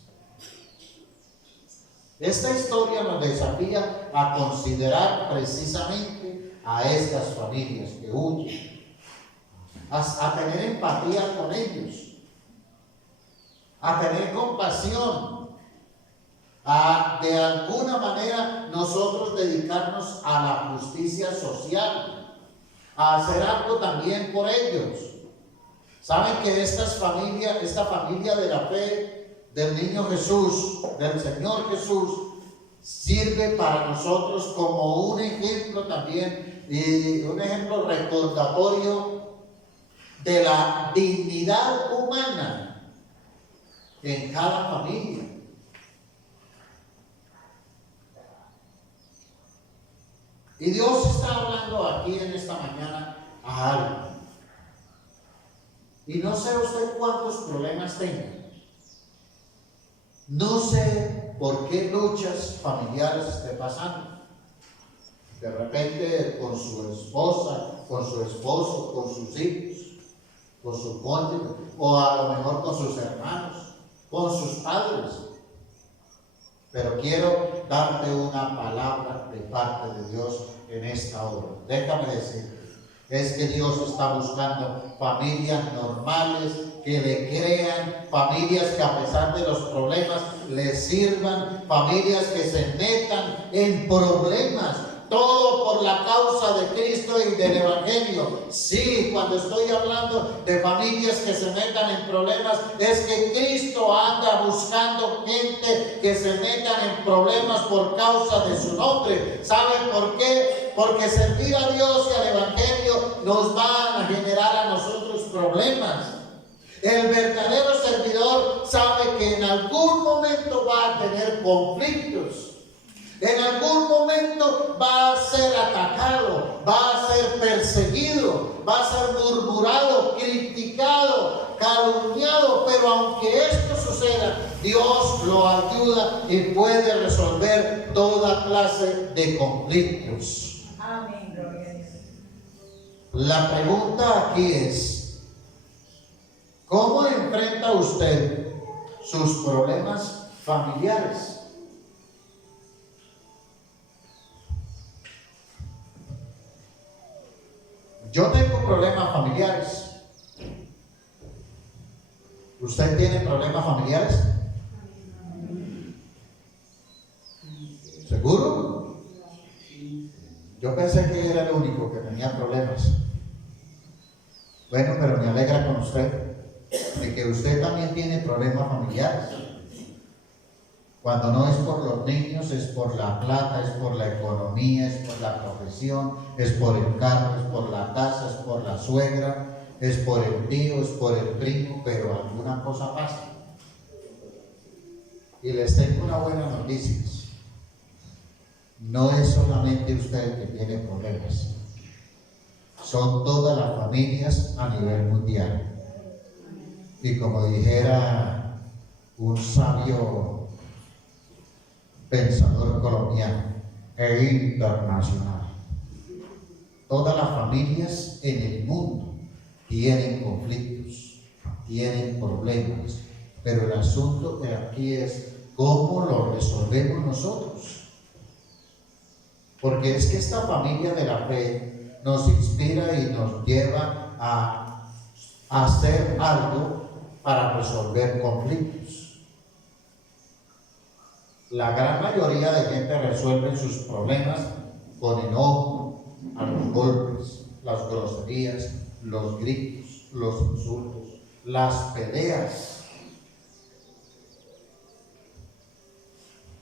Esta historia nos desafía a considerar precisamente a estas familias que huyen, a tener empatía con ellos, a tener compasión, a de alguna manera nosotros dedicarnos a la justicia social, a hacer algo también por ellos. Saben que esta familia de la fe del niño Jesús, del Señor Jesús, sirve para nosotros como un ejemplo también, y un ejemplo recordatorio de la dignidad humana en cada familia. Y Dios está hablando aquí en esta mañana a alguien. Y no sé usted cuántos problemas tenga. No sé por qué luchas familiares esté pasando. De repente con su esposa, con su esposo, con sus hijos, con su cónyuge, o a lo mejor con sus hermanos, con sus padres. Pero quiero darte una palabra de parte de Dios en esta hora. Déjame decirte, es que Dios está buscando familias normales, que le crean, familias que a pesar de los problemas le sirvan, familias que se metan en problemas, todo por la causa de Cristo y del Evangelio. Sí, cuando estoy hablando de familias que se metan en problemas, es que Cristo anda buscando gente que se metan en problemas por causa de su nombre. ¿Saben por qué? Porque servir a Dios y al Evangelio nos van a generar a nosotros problemas. El verdadero servidor sabe que en algún momento va a tener conflictos. En algún momento va a ser atacado, va a ser perseguido, va a ser murmurado, criticado, calumniado. Pero aunque esto suceda, Dios lo ayuda y puede resolver toda clase de conflictos. Amén, gloria a Dios. La pregunta aquí es, ¿cómo enfrenta usted sus problemas familiares? Yo tengo problemas familiares. ¿Usted tiene problemas familiares? ¿Seguro? Yo pensé que era el único que tenía problemas. Bueno, pero me alegra con usted de que usted también tiene problemas familiares. Cuando no es por los niños, es por la plata, es por la economía, es por la profesión, es por el carro, es por la casa, es por la suegra, es por el tío, es por el primo, pero alguna cosa pasa. Y les tengo una buena noticia. No es solamente usted el que tiene problemas. Son todas las familias a nivel mundial. Y como dijera un sabio pensador colombiano e internacional, todas las familias en el mundo tienen conflictos, tienen problemas, pero el asunto de aquí es cómo lo resolvemos nosotros. Porque es que esta familia de la fe nos inspira y nos lleva a hacer algo para resolver conflictos. La gran mayoría de gente resuelve sus problemas con enojo, a los golpes, las groserías, los gritos, los insultos, las peleas.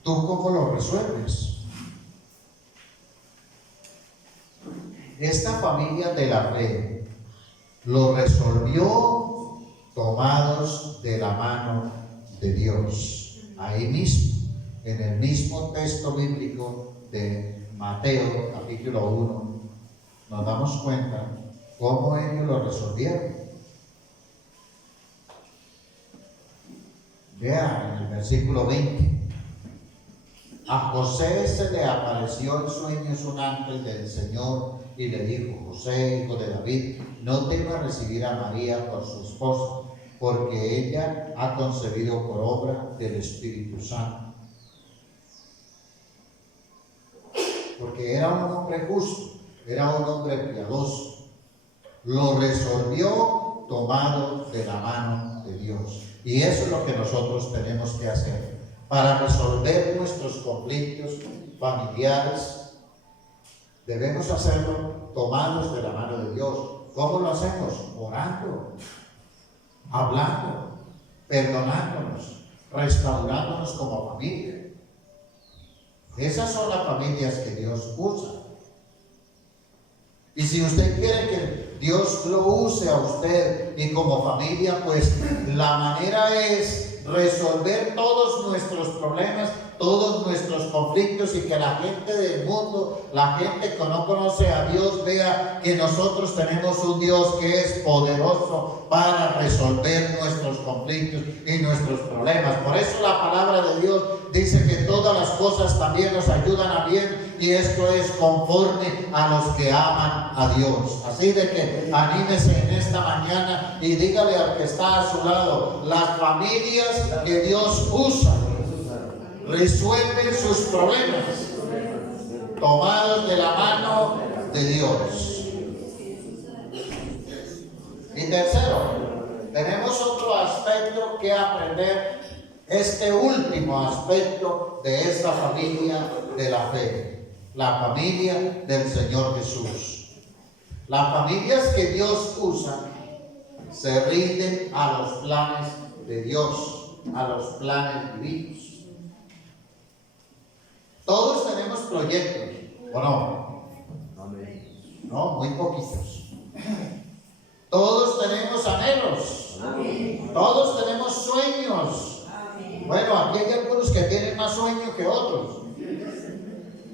¿Tú cómo lo resuelves? Esta familia de la fe lo resolvió tomados de la mano de Dios. Ahí mismo, en el mismo texto bíblico de Mateo, capítulo 1, nos damos cuenta cómo ellos lo resolvieron. Vean en el versículo 20. A José se le apareció en sueños un ángel del Señor y le dijo: José, hijo de David, no temas recibir a María por su esposa, porque ella ha concebido por obra del Espíritu Santo. Porque era un hombre justo, era un hombre piadoso. Lo resolvió tomado de la mano de Dios. Y eso es lo que nosotros tenemos que hacer para resolver nuestros conflictos familiares. Debemos hacerlo tomados de la mano de Dios. ¿Cómo lo hacemos? Orando, hablando, perdonándonos, restaurándonos como familia. Esas son las familias que Dios usa. Y si usted quiere que Dios lo use a usted y como familia, pues la manera es resolver todos nuestros problemas, todos nuestros conflictos, y que la gente del mundo, la gente que no conoce a Dios, vea que nosotros tenemos un Dios que es poderoso para resolver nuestros conflictos y nuestros problemas. Por eso la palabra de Dios dice que todas las cosas también nos ayudan a bien, y esto es conforme a los que aman a Dios. Así de que anímese en esta mañana y dígale al que está a su lado: las familias que Dios usa resuelven sus problemas tomados de la mano de Dios. Y tercero, tenemos otro aspecto que aprender, este último aspecto de esta familia de la fe, la familia del Señor Jesús. Las familias que Dios usa se rinden a los planes de Dios, a los planes divinos. Todos tenemos proyectos, ¿o no? No, muy poquitos. Todos tenemos anhelos. Todos tenemos sueños. Bueno, aquí hay algunos que tienen más sueños que otros.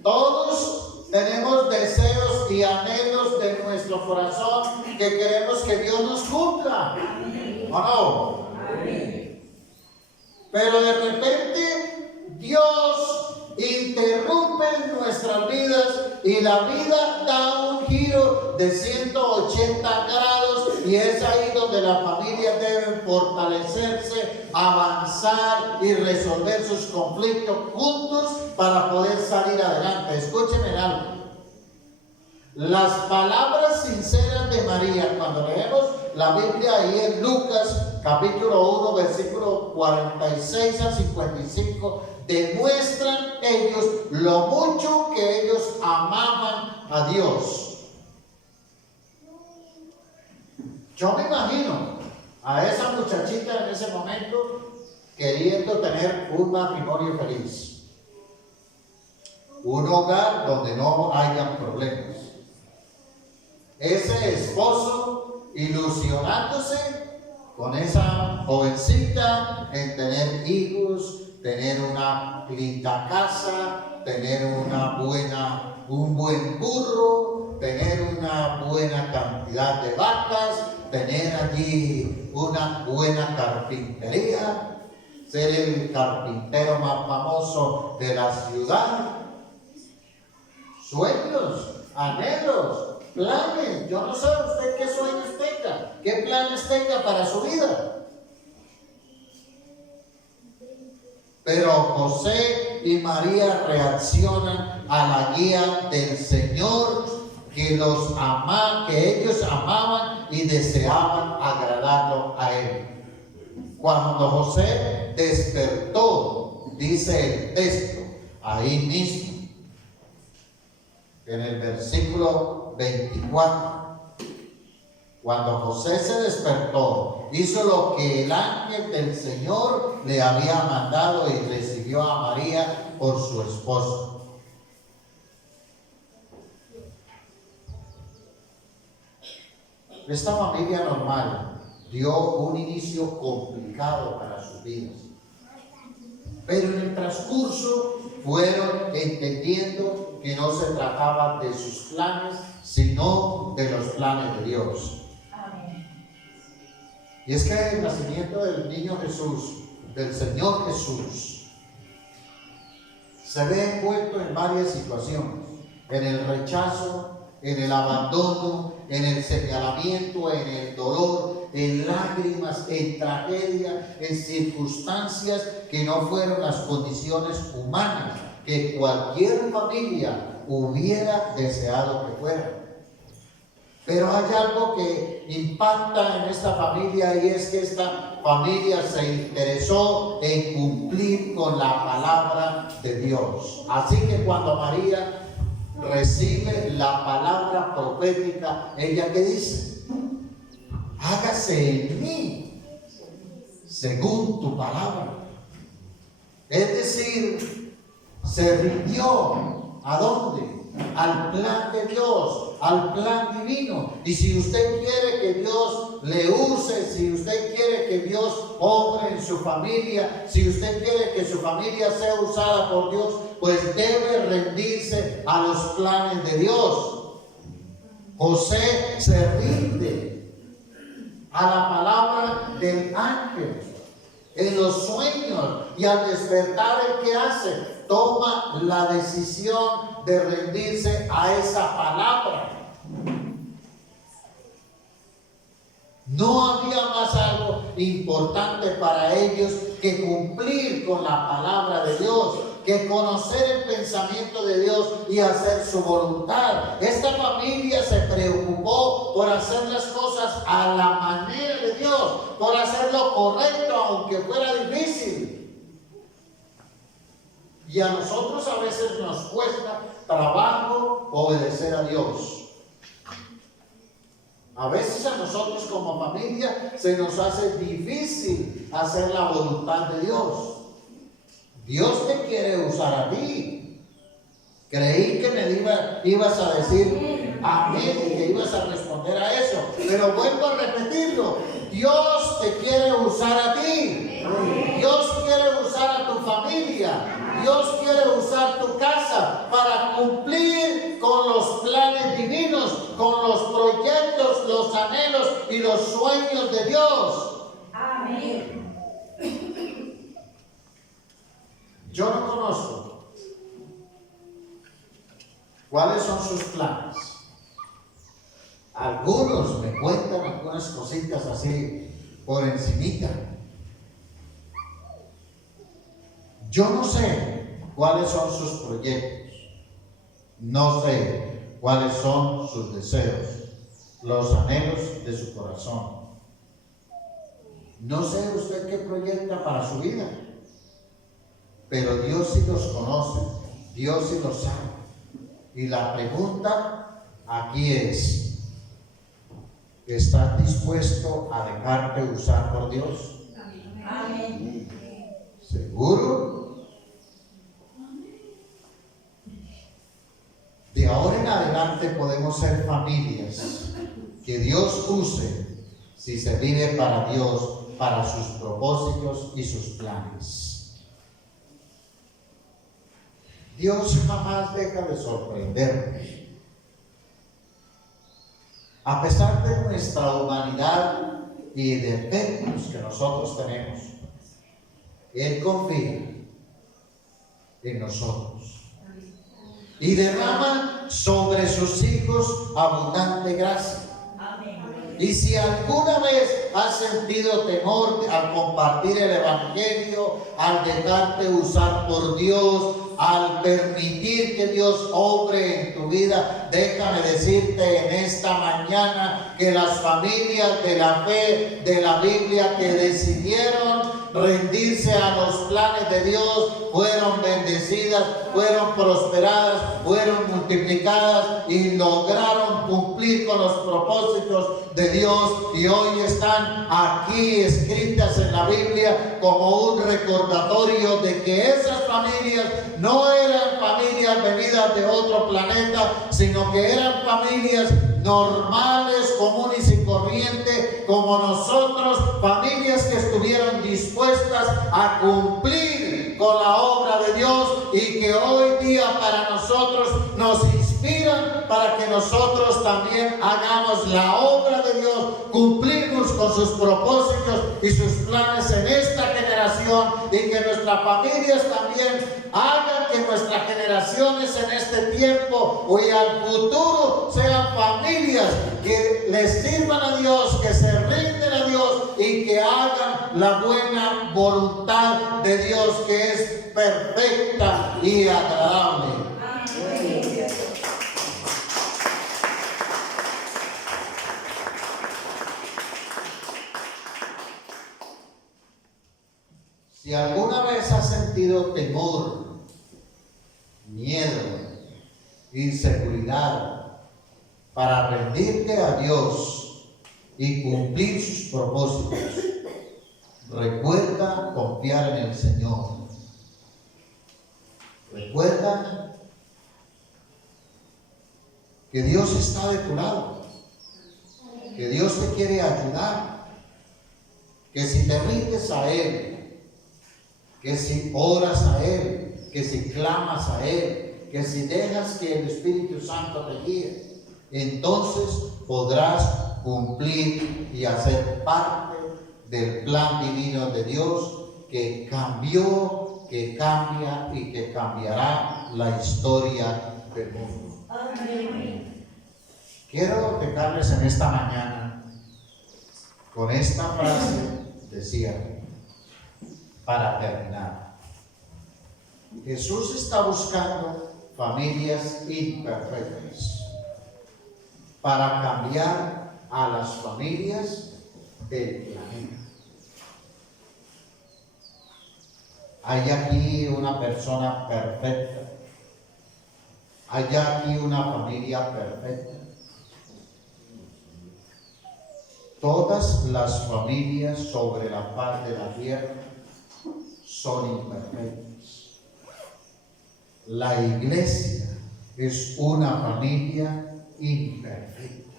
Todos tenemos deseos y anhelos de nuestro corazón que queremos que Dios nos cumpla. ¿O no? Pero de repente Dios interrumpe nuestras vidas y la vida da un giro de 180 grados, y es ahí donde la familia debe fortalecerse, avanzar y resolver sus conflictos juntos para poder salir adelante. Escúchenme algo. Las palabras sinceras de María, cuando leemos la Biblia ahí en Lucas capítulo 1 versículo 46 al 55, demuestran ellos lo mucho que ellos amaban a Dios. Yo me imagino a esa muchachita en ese momento queriendo tener un matrimonio feliz, un hogar donde no hayan problemas. Ese esposo ilusionándose con esa jovencita en tener hijos, tener una linda casa, tener un buen burro, tener una buena cantidad de vacas, tener allí una buena carpintería, ser el carpintero más famoso de la ciudad. Sueños, anhelos, planes. Yo no sé usted qué sueños tenga, qué planes tenga para su vida. Pero José y María reaccionan a la guía del Señor que ellos amaban y deseaban agradarlo a Él. Cuando José despertó, dice el texto, ahí mismo, en el versículo 24, cuando José se despertó, hizo lo que el ángel del Señor le había mandado y recibió a María por su esposa. Esta familia normal dio un inicio complicado para sus vidas, pero en el transcurso fueron entendiendo que no se trataba de sus planes, sino de los planes de Dios. Y es que el nacimiento del niño Jesús, del Señor Jesús, se ve envuelto en varias situaciones: en el rechazo, en el abandono, en el señalamiento, en el dolor, en lágrimas, en tragedia, en circunstancias que no fueron las condiciones humanas que cualquier familia hubiera deseado que fueran. Pero hay algo que impacta en esta familia, y es que esta familia se interesó en cumplir con la palabra de Dios. Así que cuando María recibe la palabra profética, ella ¿qué dice? Hágase en mí según tu palabra. Es decir, se rindió ¿a dónde? Al plan de Dios, al plan divino. Y si usted quiere que Dios le use, si usted quiere que Dios obre en su familia, si usted quiere que su familia sea usada por Dios, pues debe rendirse a los planes de Dios. José se rinde a la palabra del ángel en los sueños, y al despertar, ¿qué hace? Toma la decisión de rendirse a esa palabra. No había más algo importante para ellos que cumplir con la palabra de Dios, que conocer el pensamiento de Dios y hacer su voluntad. Esta familia se preocupó por hacer las cosas a la manera de Dios, por hacer lo correcto aunque fuera difícil. Y a nosotros a veces nos cuesta trabajo obedecer a Dios. A veces a nosotros como familia se nos hace difícil hacer la voluntad de Dios. Dios te quiere usar a ti. Creí que me ibas a decir amén y que ibas a responder a eso. Pero vuelvo a repetirlo, Dios te quiere usar a ti. Dios quiere usar a tu familia. Dios quiere usar tu casa para cumplir con los planes divinos, con los proyectos, los anhelos y los sueños de Dios. Amén. Yo no conozco cuáles son sus planes. Algunos me cuentan algunas cositas así por encimita. Yo no sé cuáles son sus proyectos, no sé cuáles son sus deseos, los anhelos de su corazón. No sé usted qué proyecta para su vida, pero Dios sí los conoce, Dios sí los sabe. Y la pregunta aquí es, ¿estás dispuesto a dejarte usar por Dios? Amén. ¿Seguro? De ahora en adelante podemos ser familias que Dios use si se vive para Dios, para sus propósitos y sus planes. Dios jamás deja de sorprendernos. A pesar de nuestra humanidad y defectos que nosotros tenemos, Él confía en nosotros y derrama sobre sus hijos abundante gracia. Y si alguna vez has sentido temor al compartir el Evangelio, al dejarte usar por Dios, al permitir que Dios obre en tu vida, déjame decirte en esta mañana que las familias de la fe de la Biblia que decidieron rendirse a los planes de Dios fueron bendecidas, fueron prosperadas, fueron multiplicadas y lograron cumplir con los propósitos de Dios, y hoy están aquí escritas en la Biblia como un recordatorio de que esas familias no eran familias venidas de otro planeta, sino que eran familias normales, comunes y corrientes como nosotros, familias que estuvieron dispuestas a cumplir con la obra de Dios y que hoy día para nosotros nos inspiran para que nosotros también hagamos la obra de Dios, cumplimos con sus propósitos y sus planes en esta generación, y que nuestras familias también hagan que nuestras generaciones en este tiempo y al futuro sean familias que les sirvan a Dios, que se rinden a Dios y que hagan la buena voluntad de Dios, que es perfecta y agradable. Amén. Si alguna vez has sentido temor, miedo, inseguridad para rendirte a Dios y cumplir sus propósitos, recuerda confiar en el Señor. Recuerda que Dios está de tu lado, que Dios te quiere ayudar, que si te rindes a Él, que si oras a Él, que si clamas a Él, que si dejas que el Espíritu Santo te guíe, entonces podrás cumplir y hacer parte del plan divino de Dios que cambió, que cambia y que cambiará la historia del mundo. Amén. Quiero dejarles en esta mañana con esta frase de cierre para terminar. Jesús está buscando familias imperfectas para cambiar a las familias del planeta. Hay aquí una persona perfecta. Hay aquí una familia perfecta. Todas las familias sobre la faz de la tierra son imperfectas. La iglesia es una familia imperfecta.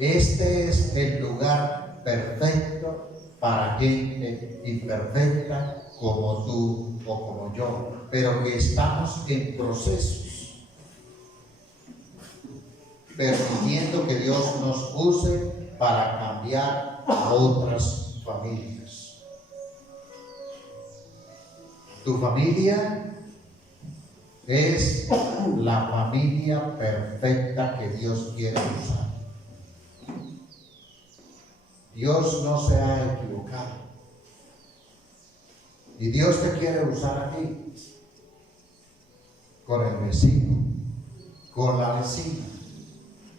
Este es el lugar perfecto para gente imperfecta como tú o como yo, pero que estamos en procesos, permitiendo que Dios nos use para cambiar a otras familias. Tu familia es la familia perfecta que Dios quiere usar. Dios no se ha equivocado. Y Dios te quiere usar a ti, con el vecino, con la vecina,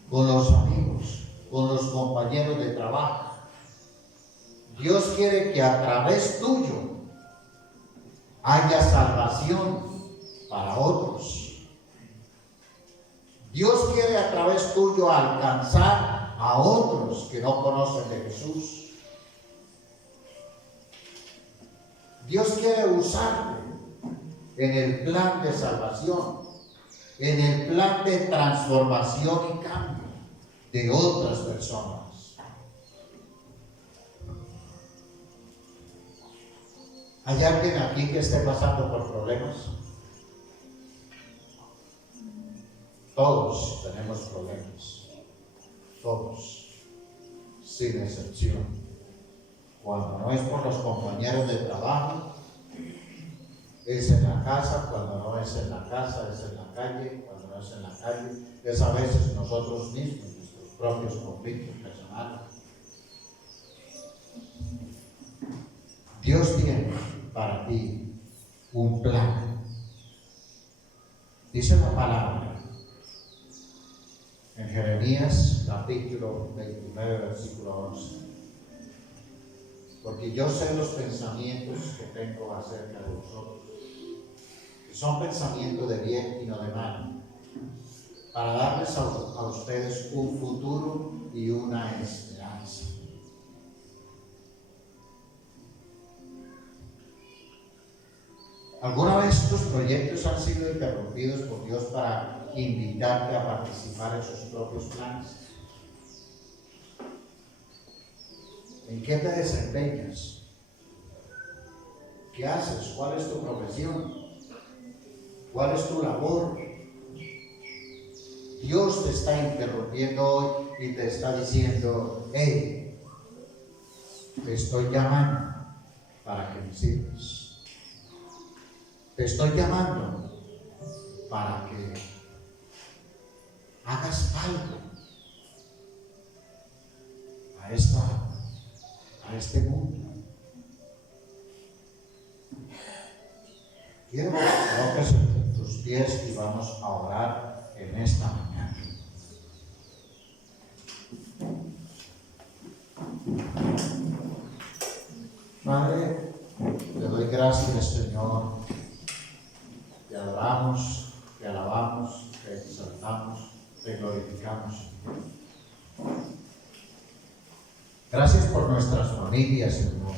con los amigos, con los compañeros de trabajo. Dios quiere que a través tuyo haya salvación para otros. Dios quiere a través tuyo alcanzar a otros que no conocen de Jesús. Dios quiere usarte en el plan de salvación, en el plan de transformación y cambio de otras personas. ¿Hay alguien aquí que esté pasando por problemas? Todos tenemos problemas, todos, sin excepción. Cuando no es por los compañeros de trabajo, es en la casa; cuando no es en la casa, es en la calle; cuando no es en la calle, es a veces nosotros mismos, nuestros propios conflictos personales. Dios tiene para ti un plan. Dice la palabra en Jeremías capítulo 29, versículo 11. Porque yo sé los pensamientos que tengo acerca de vosotros, que son pensamientos de bien y no de mal, para darles a ustedes un futuro y una esperanza. ¿Alguna vez tus proyectos han sido interrumpidos por Dios para invitarte a participar en sus propios planes? ¿En qué te desempeñas? ¿Qué haces? ¿Cuál es tu profesión? ¿Cuál es tu labor? Dios te está interrumpiendo hoy y te está diciendo: hey, te estoy llamando para que me sirvas. Te estoy llamando para que hagas algo a este mundo. Quiero que coloques tus pies y vamos a orar en esta mañana. Padre, te doy gracias, Señor. Te adoramos, te alabamos, te exaltamos, te glorificamos. Gracias por nuestras familias, Señor.